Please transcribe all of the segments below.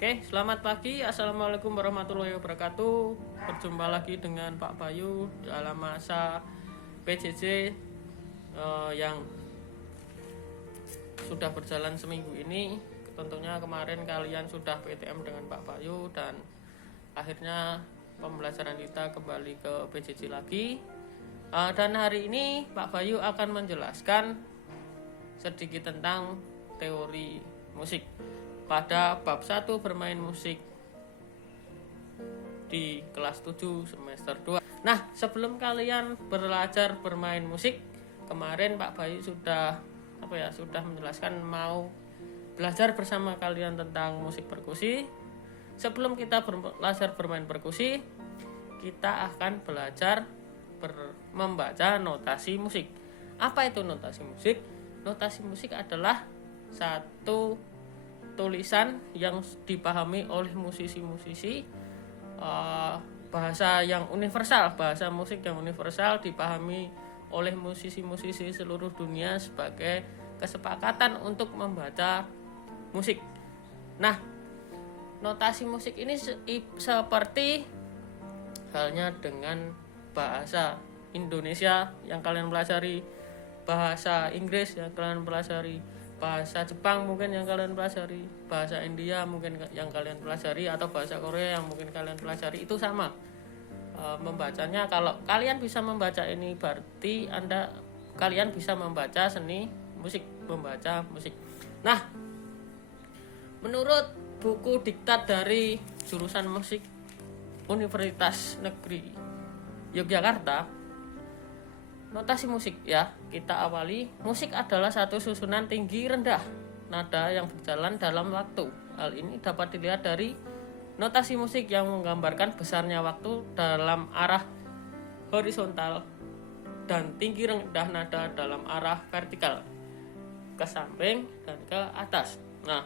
Oke, selamat pagi. Assalamualaikum warahmatullahi wabarakatuh. Berjumpa lagi dengan Pak Bayu dalam masa PJJ yang sudah berjalan seminggu ini. Tentunya kemarin kalian sudah PTM dengan Pak Bayu dan akhirnya pembelajaran kita kembali ke PJJ lagi. Dan hari ini Pak Bayu akan menjelaskan sedikit tentang teori musik pada bab 1 bermain musik di kelas 7 semester 2. Nah, sebelum kalian belajar bermain musik, kemarin Pak Bayu sudah menjelaskan mau belajar bersama kalian tentang musik perkusi. Sebelum kita belajar bermain perkusi, kita akan belajar membaca notasi musik. Apa itu notasi musik? Notasi musik adalah satu tulisan yang dipahami oleh musisi-musisi, bahasa yang universal, bahasa musik yang universal dipahami oleh musisi-musisi seluruh dunia sebagai kesepakatan untuk membaca musik. Nah, notasi musik ini seperti halnya dengan bahasa Indonesia yang kalian pelajari, bahasa Inggris yang kalian pelajari, bahasa Jepang mungkin yang kalian pelajari, bahasa India mungkin yang kalian pelajari, atau bahasa Korea yang mungkin kalian pelajari, itu sama. Membacanya, kalau kalian bisa membaca ini berarti kalian bisa membaca seni musik, membaca musik. Nah, menurut buku diktat dari jurusan musik Universitas Negeri Yogyakarta, notasi musik ya, kita awali. Musik adalah satu susunan tinggi rendah nada yang berjalan dalam waktu. Hal ini dapat dilihat dari notasi musik yang menggambarkan besarnya waktu dalam arah horizontal dan tinggi rendah nada dalam arah vertikal, ke samping dan ke atas. Nah,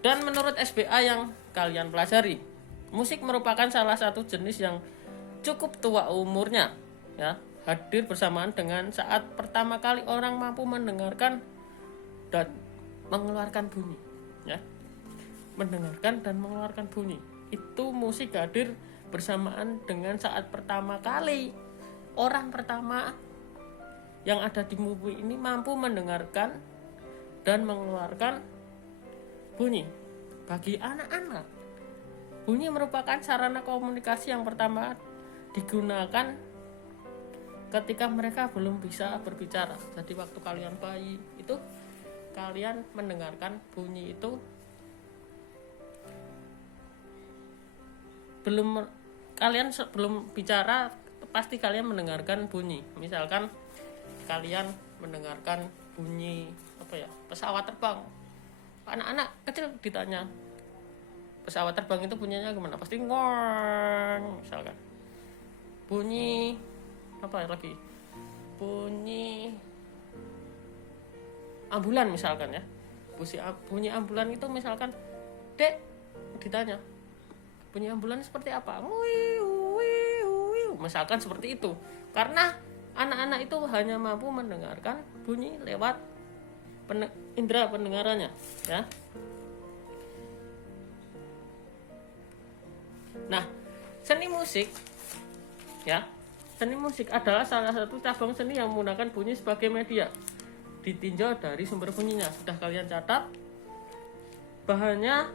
dan menurut SBA yang kalian pelajari, musik merupakan salah satu jenis yang cukup tua umurnya, ya, hadir bersamaan dengan saat pertama kali orang mampu mendengarkan dan mengeluarkan bunyi, ya. Mendengarkan dan mengeluarkan bunyi. Itu musik hadir bersamaan dengan saat pertama kali orang pertama yang ada di bumi ini mampu mendengarkan dan mengeluarkan bunyi. Bagi anak-anak, bunyi merupakan sarana komunikasi yang pertama digunakan ketika mereka belum bisa berbicara. Jadi waktu kalian bayi itu, kalian mendengarkan bunyi itu sebelum bicara, pasti kalian mendengarkan bunyi. Misalkan kalian mendengarkan bunyi pesawat terbang. Anak-anak kecil ditanya pesawat terbang itu bunyinya gimana, pasti ngong. Misalkan bunyi bunyi ambulan misalkan, ya. Bunyi ambulan itu misalkan, Dek, ditanya bunyi ambulan seperti apa, misalkan seperti itu. Karena anak-anak itu hanya mampu mendengarkan bunyi lewat indera pendengarannya, ya. Nah, seni musik, ya, seni musik adalah salah satu cabang seni yang menggunakan bunyi sebagai media, ditinjau dari sumber bunyinya. Sudah kalian catat bahannya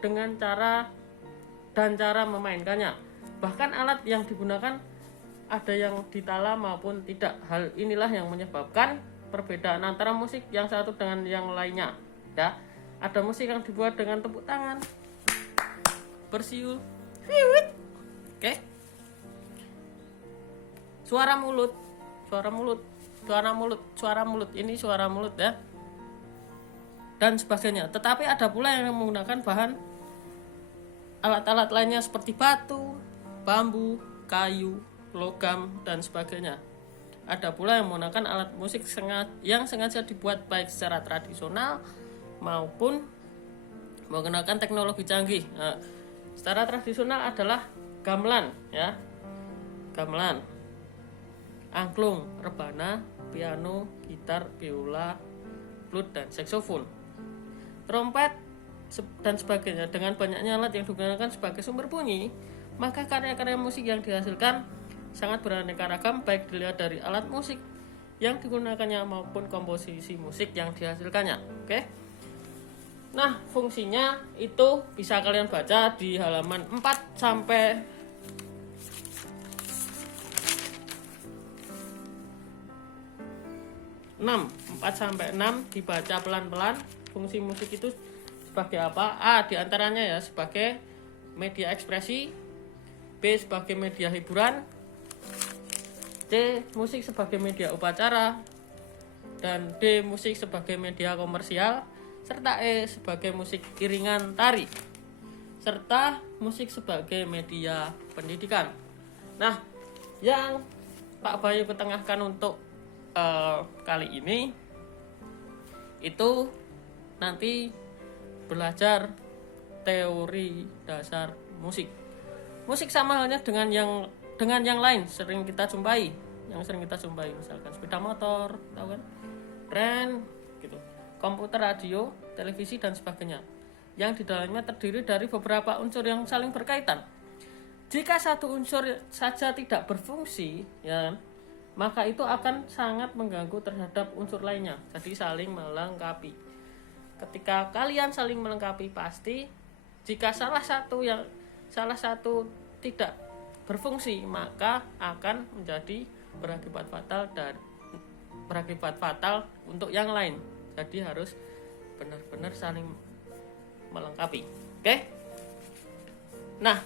dengan cara memainkannya. Bahkan alat yang digunakan ada yang ditala maupun tidak. Hal inilah yang menyebabkan perbedaan antara musik yang satu dengan yang lainnya, ya. Ada musik yang dibuat dengan tepuk tangan, bersiul, oke, suara mulut, ini suara mulut, ya, dan sebagainya. Tetapi ada pula yang menggunakan bahan alat-alat lainnya seperti batu, bambu, kayu, logam, dan sebagainya. Ada pula yang menggunakan alat musik yang sengaja dibuat baik secara tradisional maupun menggunakan teknologi canggih. Nah, secara tradisional adalah gamelan, ya. Gamelan, angklung, rebana, piano, gitar, biola, flute, dan saksofon. Trompet, dan sebagainya. Dengan banyaknya alat yang digunakan sebagai sumber bunyi, maka karya-karya musik yang dihasilkan sangat beraneka ragam, baik dilihat dari alat musik yang digunakannya maupun komposisi musik yang dihasilkannya. Oke. Nah, fungsinya itu bisa kalian baca di halaman 4 sampai 6 dibaca pelan-pelan. Fungsi musik itu sebagai apa? A, diantaranya ya sebagai media ekspresi, B sebagai media hiburan, C musik sebagai media upacara, dan D musik sebagai media komersial, serta E sebagai musik iringan tari, serta musik sebagai media pendidikan. Nah, yang Pak Bayu ketengahkan untuk kali ini itu nanti belajar teori dasar musik. Musik sama halnya dengan yang lain sering kita jumpai, misalkan sepeda motor, tahu kan? Tren gitu. Komputer, radio, televisi dan sebagainya. Yang di dalamnya terdiri dari beberapa unsur yang saling berkaitan. Jika satu unsur saja tidak berfungsi, ya, maka itu akan sangat mengganggu terhadap unsur lainnya. Jadi saling melengkapi. Ketika kalian saling melengkapi, pasti jika salah satu tidak berfungsi, maka akan menjadi berakibat fatal untuk yang lain. Jadi harus benar-benar saling melengkapi. Oke? Nah,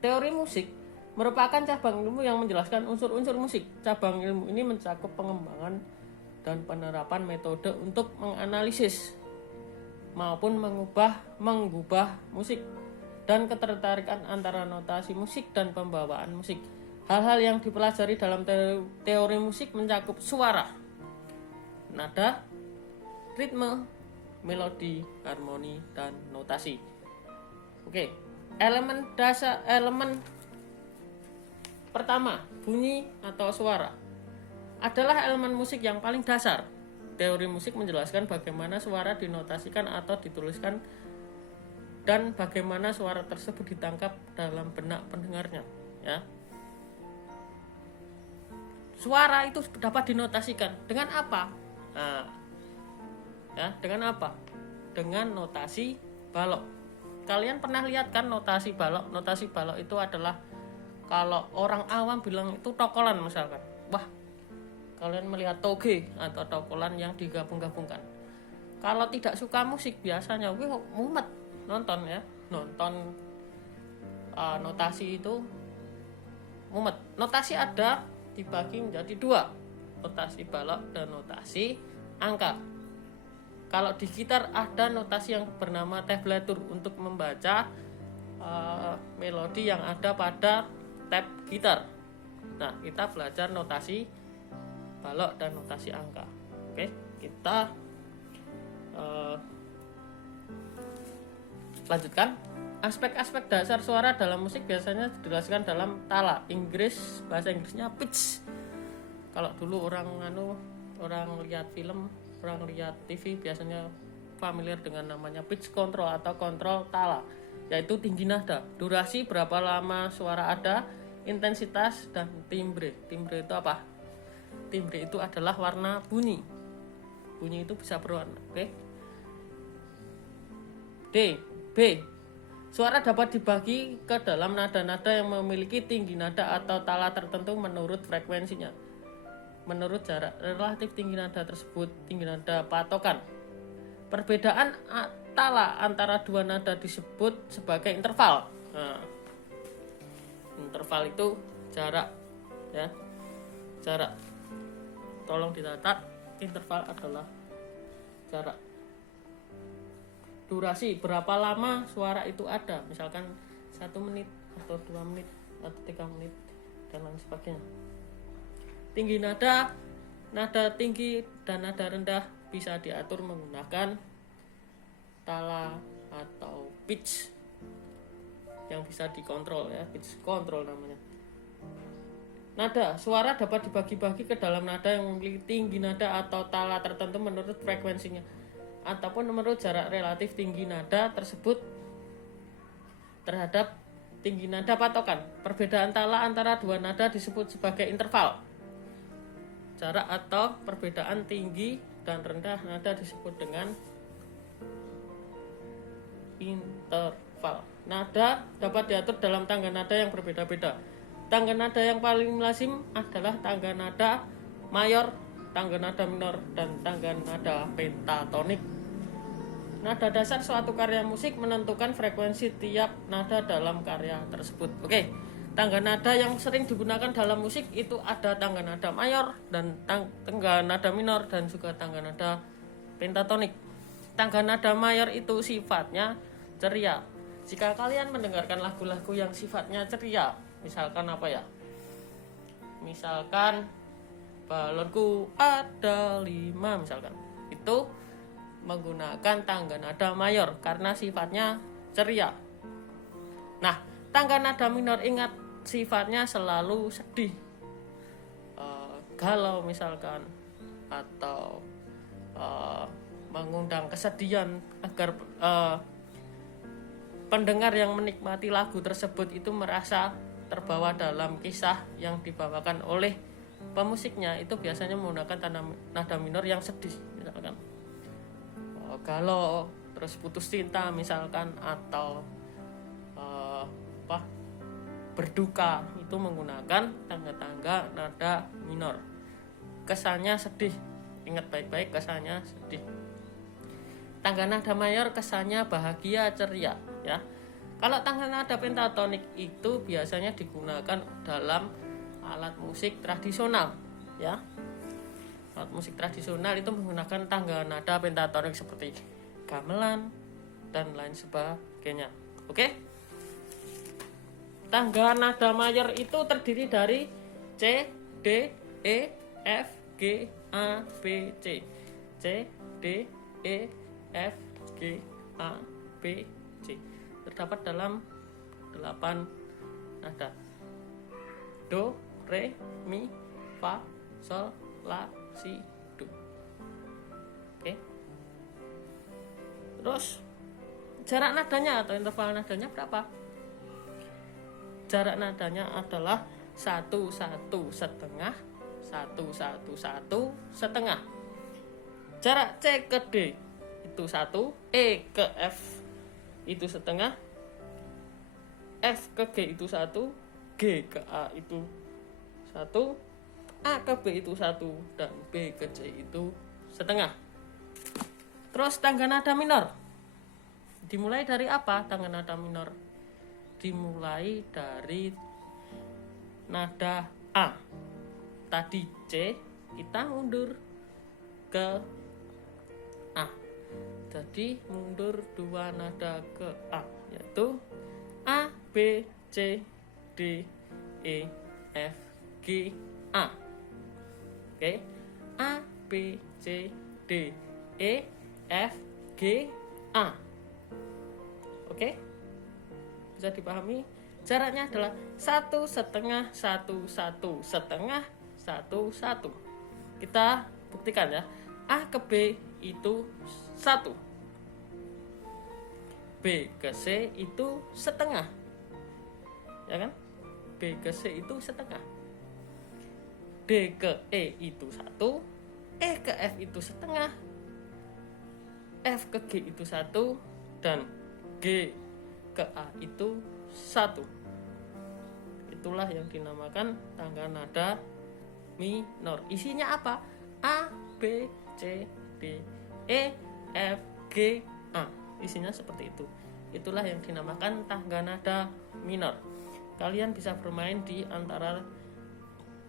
teori musik merupakan cabang ilmu yang menjelaskan unsur-unsur musik. Cabang ilmu ini mencakup pengembangan dan penerapan metode untuk menganalisis maupun mengubah musik, dan ketertarikan antara notasi musik dan pembawaan musik. Hal-hal yang dipelajari dalam teori musik mencakup suara, nada, ritme, melodi, harmoni, dan notasi. Oke, elemen pertama, bunyi atau suara, adalah elemen musik yang paling dasar. Teori musik menjelaskan bagaimana suara dinotasikan atau dituliskan dan bagaimana suara tersebut ditangkap dalam benak pendengarnya, ya. Suara itu dapat dinotasikan dengan apa? Nah, ya, dengan apa? Dengan notasi balok. Kalian pernah lihat kan notasi balok? Notasi balok itu adalah, kalau orang awam bilang itu tokolan misalkan. Wah, kalian melihat toge atau tokolan yang digabung-gabungkan. Kalau tidak suka musik biasanya mumet nonton notasi itu mumet. Notasi ada dibagi menjadi 2, notasi balok dan notasi angka. Kalau di gitar ada notasi yang bernama tablatur untuk membaca melodi yang ada pada tab gitar. Nah, kita belajar notasi balok dan notasi angka. Oke, kita lanjutkan. Aspek-aspek dasar suara dalam musik biasanya dijelaskan dalam tala. Bahasa Inggrisnya pitch. Kalau dulu orang lihat film, orang lihat TV biasanya familiar dengan namanya pitch control atau kontrol tala, yaitu tinggi nada, durasi berapa lama suara ada, intensitas, dan timbre. Timbre itu apa? Timbre itu adalah warna bunyi. Bunyi itu bisa berwarna. Oke. B. Suara dapat dibagi ke dalam nada-nada yang memiliki tinggi nada atau tala tertentu menurut frekuensinya. Menurut jarak relatif tinggi nada tersebut, tinggi nada patokan. Perbedaan tala antara dua nada disebut sebagai interval. Nah, interval itu jarak, ya. Jarak. Tolong dicatat, interval adalah jarak. Durasi, berapa lama suara itu ada, misalkan 1 menit atau 2 menit atau 3 menit dan lain sebagainya. Tinggi nada tinggi dan nada rendah bisa diatur menggunakan tala atau pitch yang bisa dikontrol, ya, pitch control namanya. Nada, suara dapat dibagi-bagi ke dalam nada yang memiliki tinggi nada atau tala tertentu menurut menurut frekuensinya ataupun menurut jarak relatif tinggi nada tersebut terhadap tinggi nada patokan. Perbedaan tala antara dua nada disebut sebagai interval. Jarak atau perbedaan tinggi dan rendah nada disebut dengan interval. Nada dapat diatur dalam tangga nada yang berbeda-beda. Tangga nada yang paling lazim adalah tangga nada mayor, tangga nada minor, dan tangga nada pentatonik. Nada dasar suatu karya musik menentukan frekuensi tiap nada dalam karya tersebut. Oke, tangga nada yang sering digunakan dalam musik itu ada tangga nada mayor dan tangga nada minor dan juga tangga nada pentatonik. Tangga nada mayor itu sifatnya ceria. Jika kalian mendengarkan lagu-lagu yang sifatnya ceria, misalkan apa ya? Misalkan balonku ada 5 misalkan. Itu menggunakan tangga nada mayor karena sifatnya ceria. Nah, tangga nada minor ingat sifatnya selalu sedih, galau misalkan, atau mengundang kesedihan agar pendengar yang menikmati lagu tersebut itu merasa terbawa dalam kisah yang dibawakan oleh pemusiknya. Itu biasanya menggunakan nada minor yang sedih misalkan. Galau, terus putus cinta misalkan, atau berduka, itu menggunakan tangga-tangga nada minor. Kesannya sedih, ingat baik-baik, kesannya sedih. Tangga nada mayor kesannya bahagia, ceria, ya. Kalau tangga nada pentatonik itu biasanya digunakan dalam alat musik tradisional, ya. Alat musik tradisional itu menggunakan tangga nada pentatonik seperti gamelan dan lain sebagainya. Oke? Tangga nada mayor itu terdiri dari C, D, E, F, G, A, B, C. C, D, E, F, G, A, B, C. Terdapat dalam 8 nada. Do, Re, Mi, Fa, Sol, La, Si, Do. Oke. Terus jarak nadanya atau interval nadanya berapa? Jarak nadanya adalah 1 1 setengah, 1 1 1 setengah. Jarak C ke D itu 1, E ke F itu setengah, F ke G itu 1, G ke A itu 1, A ke B itu 1, dan B ke C itu setengah. Terus tangga nada minor dimulai dari apa? Tangga nada minor dimulai dari nada A. Tadi C, kita mundur ke A. Jadi mundur 2 nada ke A, yaitu A, B, C, D, E, F, G, A. Oke, A, B, C, D, E, F, G, A. Oke, bisa dipahami? Jaraknya adalah 1 setengah, 1 1 setengah, 1 1. Kita buktikan ya. A ke B itu 1, B ke C itu setengah, ya kan? B ke C itu setengah, D ke E itu 1, E ke F itu setengah, F ke G itu 1, dan G ke A itu 1. Itulah yang dinamakan tangga nada minor. Isinya apa? A, B, C, D, E, F, G, A. Isinya seperti itu. Itulah yang dinamakan tangga nada minor. Kalian bisa bermain di antara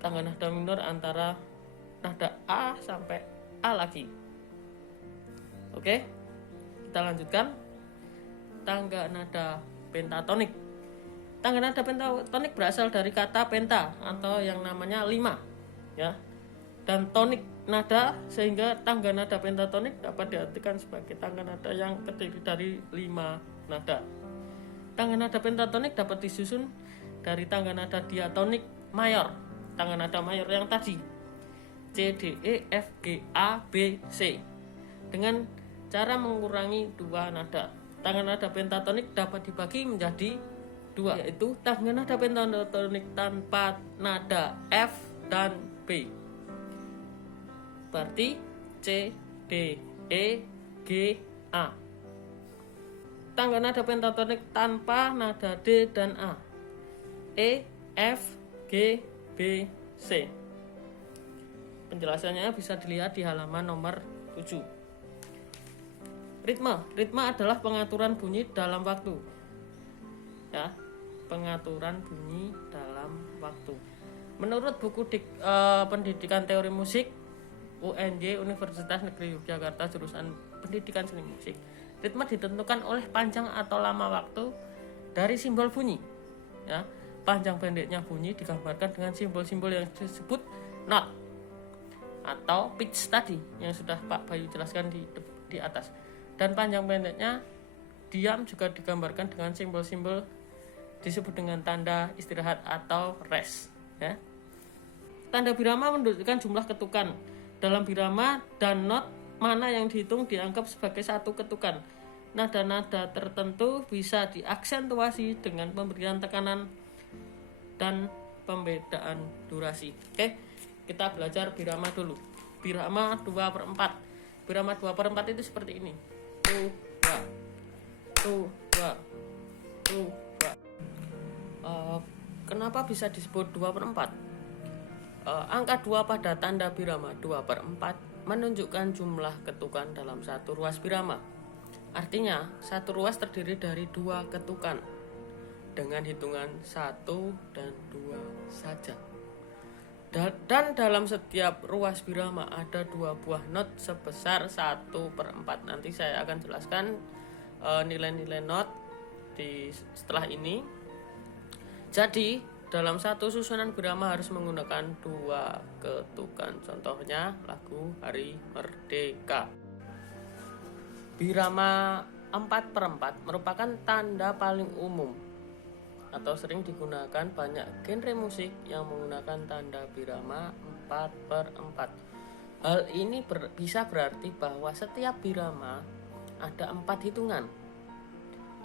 tangga nada minor antara nada A sampai A lagi. Oke, kita lanjutkan. Tangga nada pentatonik. Tangga nada pentatonik berasal dari kata penta atau yang namanya 5, ya. Dan tonik nada, sehingga tangga nada pentatonik dapat diartikan sebagai tangga nada yang terdiri dari 5 nada. Tangga nada pentatonik dapat disusun dari tangga nada diatonik mayor, tangga nada mayor yang tadi C, D, E, F, G, A, B, C. dengan cara mengurangi dua nada. Tangga nada pentatonik dapat dibagi menjadi dua, yaitu tangga nada pentatonik tanpa nada F dan B. Berarti C, D, E, G, A. Tangga nada pentatonik tanpa nada D dan A. E, F, G, B, C. Penjelasannya bisa dilihat di halaman nomor 7. Ritme adalah pengaturan bunyi dalam waktu. Ya, pengaturan bunyi dalam waktu. Menurut buku pendidikan teori musik UNY Universitas Negeri Yogyakarta jurusan Pendidikan Seni Musik, ritme ditentukan oleh panjang atau lama waktu dari simbol bunyi. Ya, panjang pendeknya bunyi digambarkan dengan simbol-simbol yang disebut not atau pitch tadi yang sudah Pak Bayu jelaskan di atas. Dan panjang pendeknya diam juga digambarkan dengan simbol-simbol disebut dengan tanda istirahat atau rest. Ya. Tanda birama menunjukkan jumlah ketukan. Dalam birama dan not mana yang dihitung dianggap sebagai satu ketukan. Nada-nada tertentu bisa diaksentuasi dengan pemberian tekanan dan pembedaan durasi. Oke, kita belajar birama dulu. Birama 2/4. Birama 2/4 itu seperti ini. Tu, wa, tu, wa, tu, wa. Kenapa bisa disebut 2/4? Angka 2 pada tanda birama 2/4 menunjukkan jumlah ketukan dalam satu ruas birama. Artinya, satu ruas terdiri dari 2 ketukan dengan hitungan 1 dan 2 saja. Dan dalam setiap ruas birama ada 2 buah not sebesar 1/4. Nanti saya akan jelaskan nilai-nilai not setelah ini. Jadi dalam satu susunan birama harus menggunakan 2 ketukan. Contohnya lagu Hari Merdeka. Birama 4/4 merupakan tanda paling umum atau sering digunakan banyak genre musik yang menggunakan tanda birama 4/4. Hal ini bisa berarti bahwa setiap birama ada 4 hitungan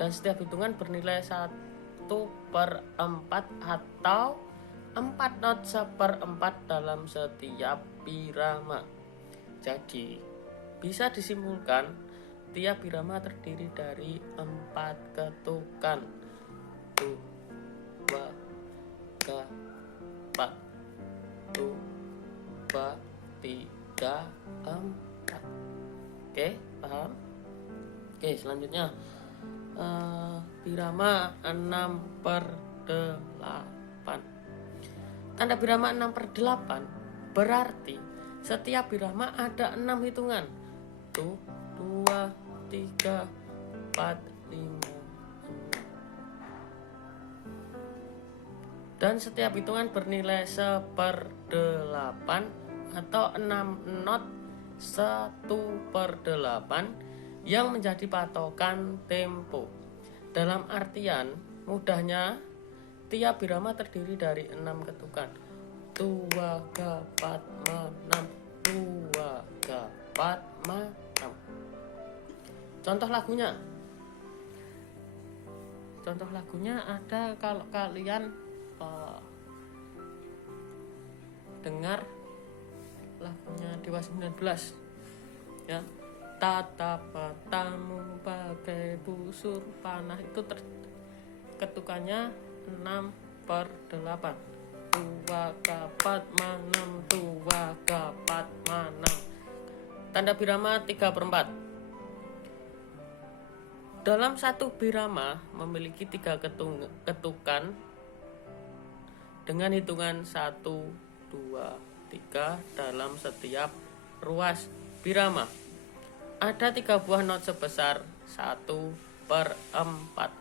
dan setiap hitungan bernilai 1/4 atau 4 not 1/4 dalam setiap birama. Jadi bisa disimpulkan tiap birama terdiri dari 4 ketukan. 2, 3, 4. 2, 3, 4. Oke, paham? Oke, selanjutnya birama 6/8. Tanda birama 6/8 berarti setiap birama ada 6 hitungan. 1, 2, 3, 4, 5. Dan setiap hitungan bernilai 1/8 atau 6 not 1/8 yang menjadi patokan tempo. Dalam artian mudahnya, tiap birama terdiri dari 6 ketukan. 2, 4, 6. 2, 4, 6. Contoh lagunya ada kalau kalian dengar lagunya Dewa 19 ya, tatap matamu bagai busur panah, itu ketukannya 6/8. 2, 4, 6. 2, 4, 6. Tanda birama 3/4. Dalam satu birama memiliki 3 ketukan dengan hitungan 1, 2, 3 dalam setiap ruas birama. Ada 3 buah not sebesar 1/4.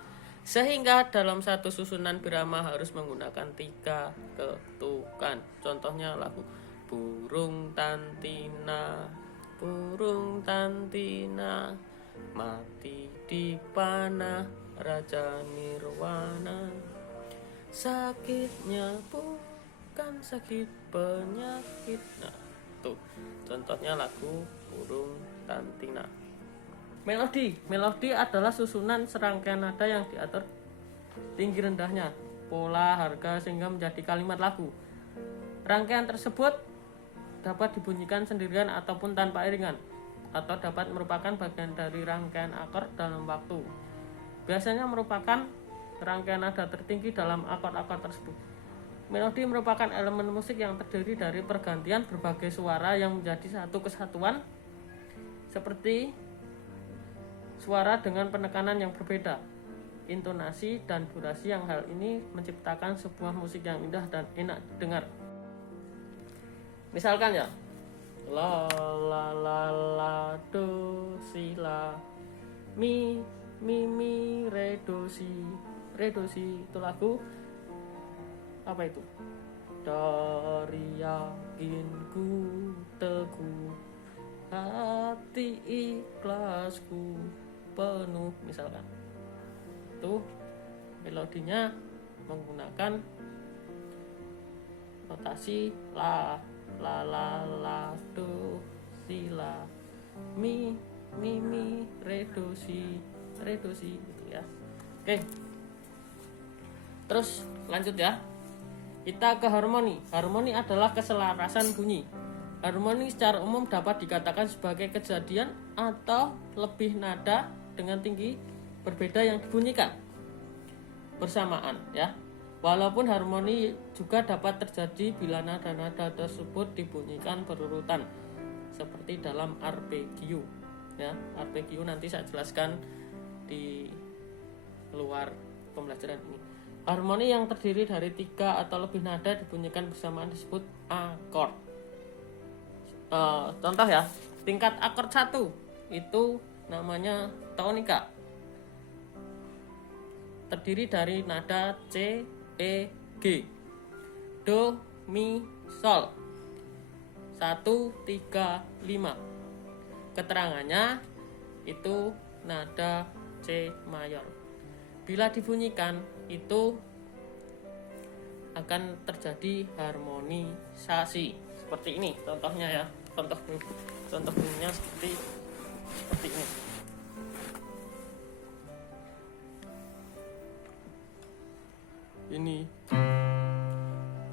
Sehingga dalam satu susunan birama harus menggunakan 3 ketukan. Contohnya lagu Burung Tantina, burung tantina, mati di panah Raja Nirwana. Sakitnya bukan sakit penyakit. Nah, tuh contohnya lagu Burung Tantina. Melodi adalah susunan serangkaian nada yang diatur tinggi rendahnya, pola, harga sehingga menjadi kalimat lagu. Rangkaian tersebut dapat dibunyikan sendirian ataupun tanpa iringan, atau dapat merupakan bagian dari rangkaian akord dalam waktu. Biasanya merupakan rangkaian nada tertinggi dalam akord-akord tersebut. Melodi merupakan elemen musik yang terdiri dari pergantian berbagai suara yang menjadi satu kesatuan, seperti suara dengan penekanan yang berbeda, intonasi dan durasi, yang hal ini menciptakan sebuah musik yang indah dan enak didengar. Misalkan ya, la la la la do si la mi re do si itu lagu apa itu? Dari yakinku teguh, hati ikhlasku penuh, misalkan. Itu melodinya menggunakan notasi la la la la do si la mi re do si gitu ya. Oke. Terus lanjut ya. Kita ke harmoni. Harmoni adalah keselarasan bunyi. Harmoni secara umum dapat dikatakan sebagai kejadian atau lebih nada dengan tinggi berbeda yang dibunyikan bersamaan ya. Walaupun harmoni juga dapat terjadi bila nada-nada tersebut dibunyikan berurutan seperti dalam arpeggio ya. Arpeggio nanti saya jelaskan di luar pembelajaran ini. Harmoni yang terdiri dari 3 atau lebih nada dibunyikan bersamaan disebut akord. Contoh ya, tingkat akord 1 itu namanya tonika. Terdiri dari nada C, E, G, Do, Mi, Sol 1, 3, 5. Keterangannya itu nada C mayor. Bila dibunyikan itu akan terjadi harmonisasi seperti ini contohnya ya. Contoh bunyinya seperti ini.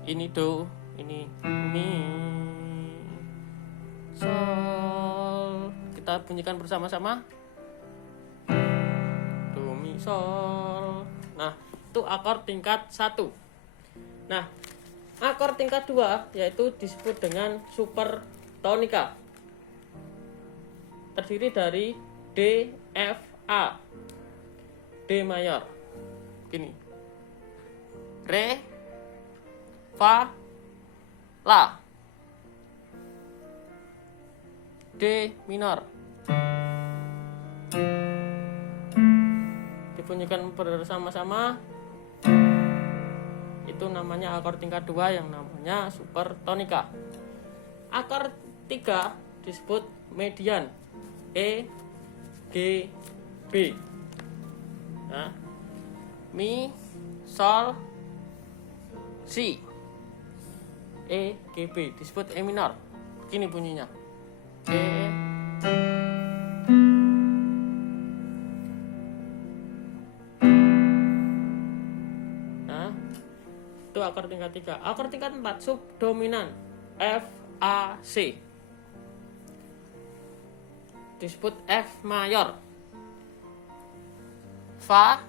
Ini do, ini mi, sol. Kita bunyikan bersama-sama. Do, mi, sol. Nah, itu akord tingkat 1. Nah, akord tingkat 2 yaitu disebut dengan supertonika. Terdiri dari D, F, A. D mayor. Gini. Re, fa, la. D minor. Dibunyikan bersama-sama, itu namanya akord tingkat 2 yang namanya supertonika. Akord 3 disebut median. E, G, B. Nah, mi, sol, si. E, G, B disebut E minor. Begini bunyinya. E, itu akord tingkat 3. Akord tingkat 4 subdominan. F, A, C disebut F mayor. Fa,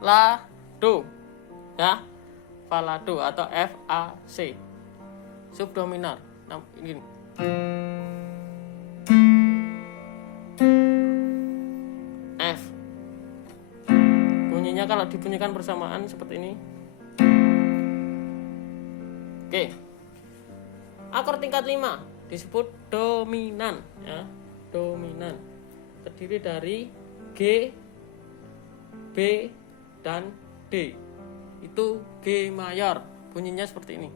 la, do ya. Fa, la, do atau F, A, C subdominan. Nah, ini F. Bunyinya kalau dibunyikan bersamaan seperti ini. Oke. Akord tingkat 5 disebut dominan ya. Dominan. Terdiri dari G, B, dan D. Itu G mayor. Bunyinya seperti ini.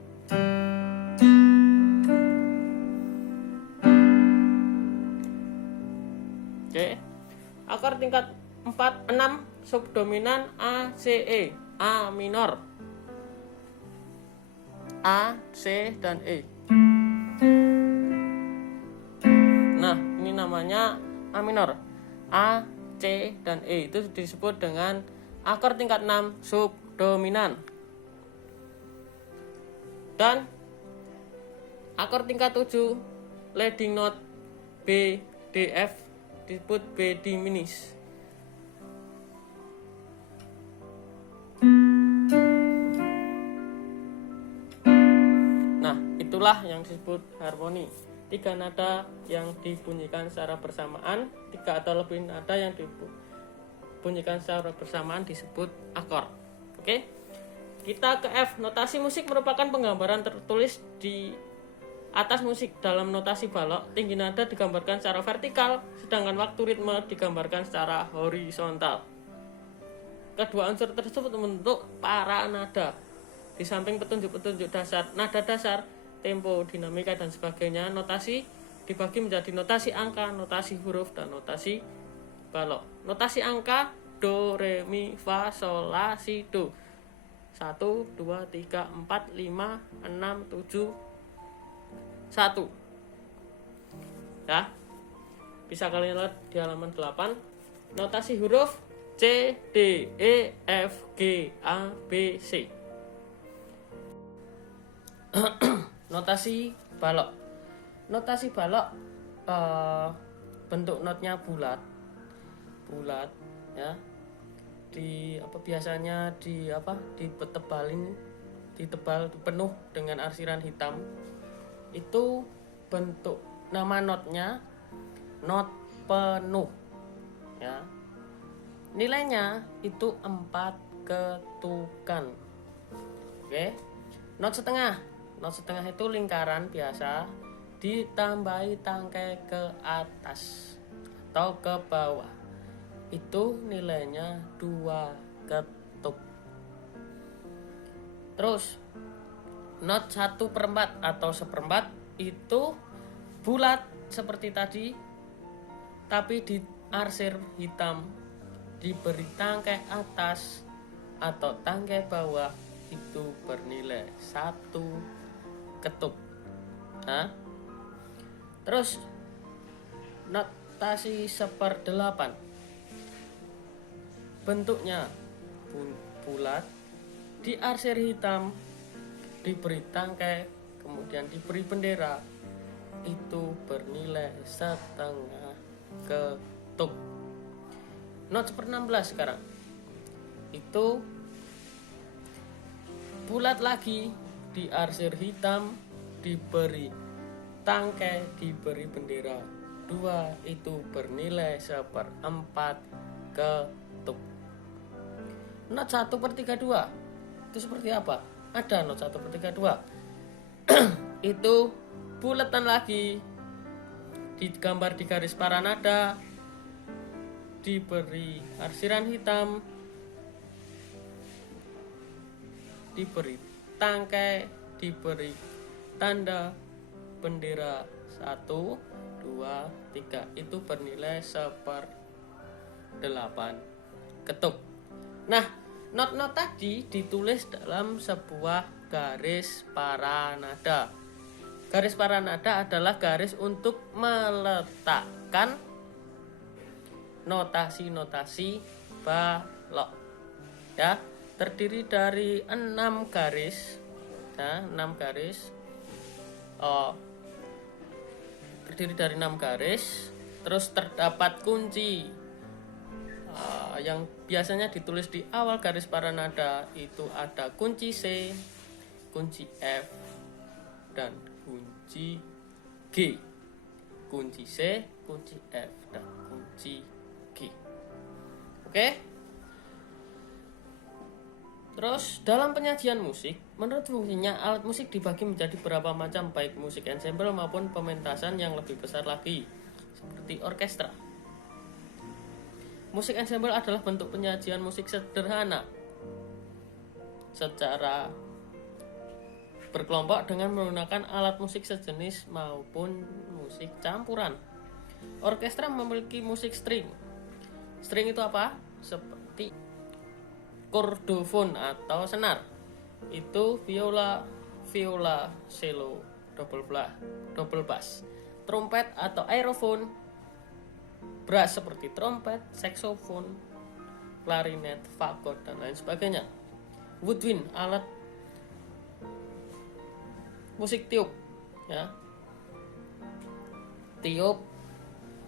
Oke. Akord tingkat 4, 6 subdominan A, C, E. A minor. A, C, dan E. namanya A minor. A, C, dan E itu disebut dengan akord tingkat 6 subdominan. Dan akord tingkat 7 leading note B, D, F disebut B diminis. Nah, itulah yang disebut harmoni. 3 nada yang dibunyikan secara bersamaan, 3 atau lebih nada yang dibunyikan secara bersamaan disebut akord. Oke? Kita ke F. Notasi musik merupakan penggambaran tertulis di atas musik. Dalam notasi balok, tinggi nada digambarkan secara vertikal, sedangkan waktu ritme digambarkan secara horizontal. Kedua unsur tersebut membentuk para nada. Di samping petunjuk-petunjuk dasar, nada dasar, tempo, dinamika, dan sebagainya, notasi dibagi menjadi notasi angka, notasi huruf, dan notasi balok. Notasi angka, do, re, mi, fa, sol, la, si, do. 1, 2, 3, 4, 5, 6, 7, 1. Ya, bisa kalian lihat di halaman 8. Notasi huruf C, D, E, F, G, A, B, C. Notasi balok. Notasi balok bentuk notnya bulat ya. Biasanya ditebal penuh dengan arsiran hitam. Itu bentuk nama notnya not penuh ya. Nilainya itu 4 ketukan. Oke. Not setengah. Not setengah itu lingkaran biasa ditambahi tangkai ke atas atau ke bawah. Itu nilainya 2 ketuk. Terus not 1/4 atau 1/4 itu bulat seperti tadi, tapi diarsir hitam, diberi tangkai atas atau tangkai bawah, itu bernilai 1 ketuk. Nah, terus notasi 1/8 bentuknya bulat, diarsir hitam, diberi tangkai, kemudian diberi bendera, itu bernilai 1/2 ketuk. Not 1/16 sekarang, itu bulat lagi, diarsir hitam, diberi tangkai, diberi bendera 2, itu bernilai 1/4 ketuk. Not 1/32 itu seperti apa? Ada not 1/32 itu bulatan lagi, digambar di garis para nada, diberi arsiran hitam, diberi tangkai, diberi tanda bendera 1, 2, 3, itu bernilai 1/8 ketuk. Nah, not-not tadi ditulis dalam sebuah garis para nada. Garis para nada adalah garis untuk meletakkan notasi-notasi balok. Ya, terdiri dari 6 garis. Nah, 6 garis. Terdiri dari 6 garis. Terus terdapat kunci yang biasanya ditulis di awal garis para nada. Itu ada kunci C, kunci F, dan kunci G. Kunci C, kunci F, dan kunci G. Oke? Terus dalam penyajian musik, menurut fungsinya alat musik dibagi menjadi beberapa macam, baik musik ensemble maupun pementasan yang lebih besar lagi, seperti orkestra. Musik ensemble adalah bentuk penyajian musik sederhana secara berkelompok dengan menggunakan alat musik sejenis maupun musik campuran. Orkestra memiliki musik string. String itu apa? Seperti kordofon atau senar. Itu viola, cello, double bass, trompet atau aerofon, brass seperti trompet, saksofon, klarinet, fagot, dan lain sebagainya. Woodwind, alat musik tiup, ya. Tiup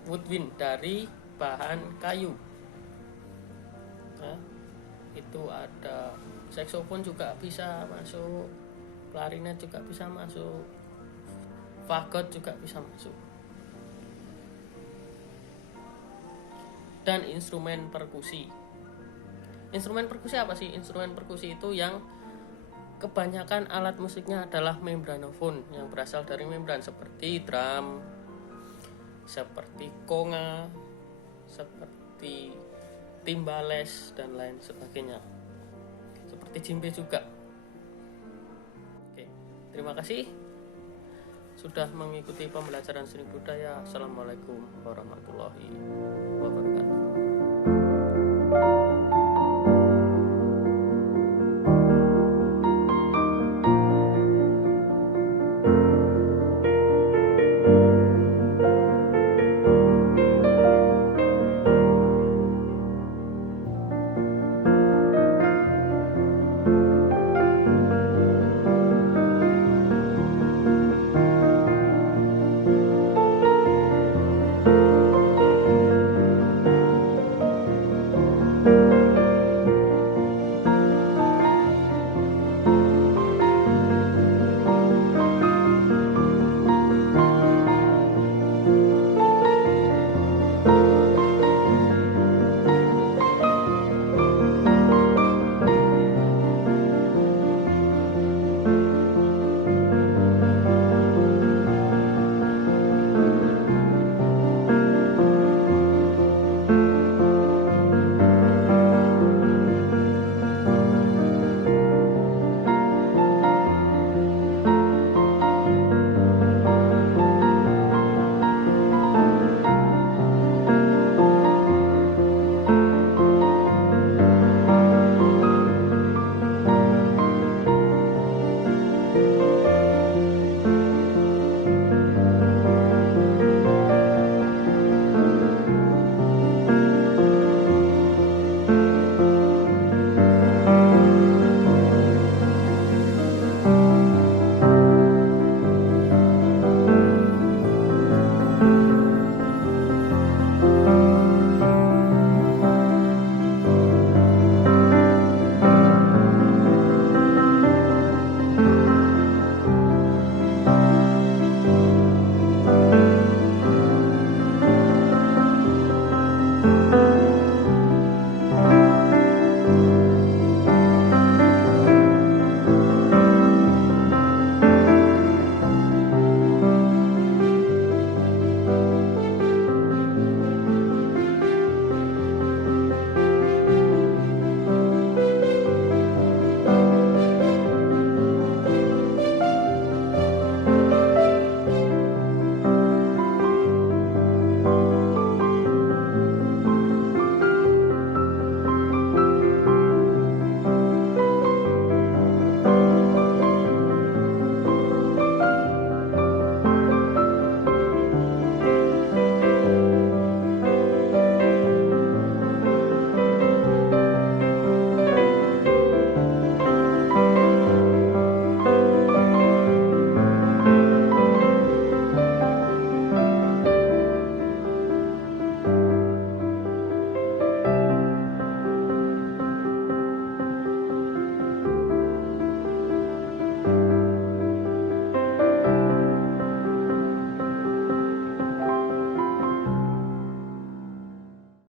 woodwind dari bahan kayu, ya. Itu ada saksofon juga bisa masuk, klarinet juga bisa masuk, fagot juga bisa masuk. Dan instrumen perkusi. Instrumen perkusi apa sih? Instrumen perkusi itu yang kebanyakan alat musiknya adalah membranofon yang berasal dari membran, seperti drum, seperti konga, seperti timbales, dan lain sebagainya. Seperti djembe juga. Oke, terima kasih sudah mengikuti pembelajaran seni budaya. Assalamualaikum warahmatullahi wabarakatuh.